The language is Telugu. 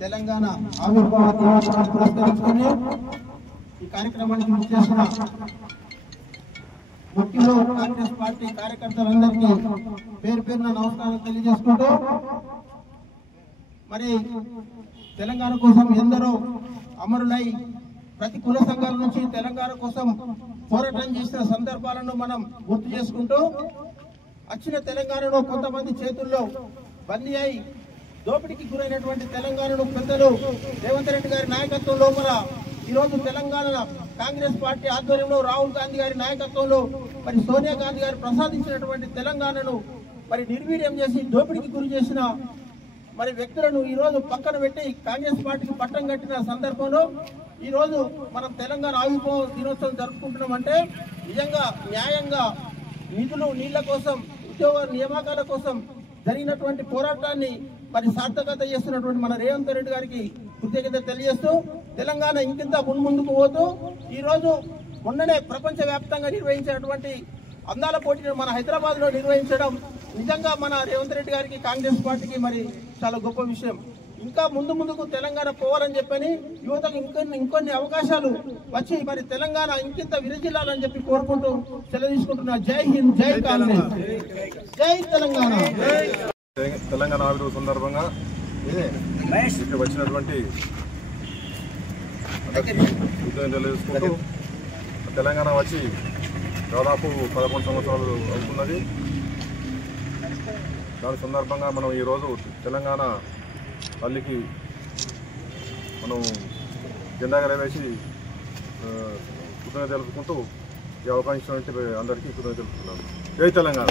తెలంగాణ ఆవిర్భావ దినోత్సవాన్ని పురస్కరించుకుని ఈ కార్యక్రమానికి చేసిన ముఖ్యులు కాంగ్రెస్ పార్టీ కార్యకర్తలందరికీ పేరు పేరున నమస్కారం తెలియజేసుకుంటూ మరి తెలంగాణ కోసం ఎందరో అమరులై ప్రతి కుల సంఘాల నుంచి తెలంగాణ కోసం పోరాటం చేసిన సందర్భాలను మనం గుర్తు చేసుకుంటూ వచ్చిన తెలంగాణలో కొంతమంది చేతుల్లో బందీ అయి దోపిడీకి గురైనటువంటి తెలంగాణను పెద్దలు రేవంత్ రెడ్డి గారి నాయకత్వం లోపల ఈరోజు తెలంగాణ కాంగ్రెస్ పార్టీ ఆధ్వర్యంలో రాహుల్ గాంధీ గారి నాయకత్వంలో మరి సోనియా గాంధీ గారు ప్రసాదించినటువంటి తెలంగాణను మరి నిర్వీర్యం చేసి దోపిడీకి గురి చేసిన మరి వ్యక్తులను ఈ రోజు పక్కన పెట్టి కాంగ్రెస్ పార్టీకి పట్టం కట్టిన సందర్భంలో ఈ రోజు మనం తెలంగాణ ఆవిర్భావ దినోత్సవం జరుపుకుంటున్నామంటే నిజంగా న్యాయంగా నిధులు నీళ్ల కోసం ఉద్యోగ నియామకాల కోసం జరిగినటువంటి పోరాటాన్ని మరి సార్థకత చేస్తున్నటువంటి మన రేవంత్ రెడ్డి గారికి కృతజ్ఞత తెలియజేస్తూ తెలంగాణ ఇంకింత ముందుకు పోతూ ఈ రోజు మొన్ననే ప్రపంచ వ్యాప్తంగా నిర్వహించినటువంటి అందాల పోటీని మన హైదరాబాద్ లో నిర్వహించడం నిజంగా మన రేవంత్ రెడ్డి గారికి కాంగ్రెస్ పార్టీకి మరి చాలా గొప్ప విషయం. ఇంకా ముందుకు తెలంగాణ పోవాలని చెప్పని యువతకు ఇంకొన్ని అవకాశాలు వచ్చి మరి తెలంగాణ ఇంకింత విరజిల్లాలని చెప్పి కోరుకుంటూ సెలవు తీసుకుంటున్నా. జై హింద్, జై కాంగ్రెస్, జై తెలంగాణ. తెలంగాణ ఆవిర్భావ సందర్భంగా ఇక్కడ వచ్చినటువంటి తెలియజేసుకుంటూ తెలంగాణ వచ్చి దాదాపు 11 సంవత్సరాలు అవుతున్నది. దాని సందర్భంగా మనం ఈరోజు తెలంగాణ తల్లికి మనం జెండా ఎగరవేసి కృతజ్ఞత తెలుపుకుంటూ ఈ అవకాశం అందరికీ కృతజ్ఞత తెలుపుతున్నాను. జై తెలంగాణ.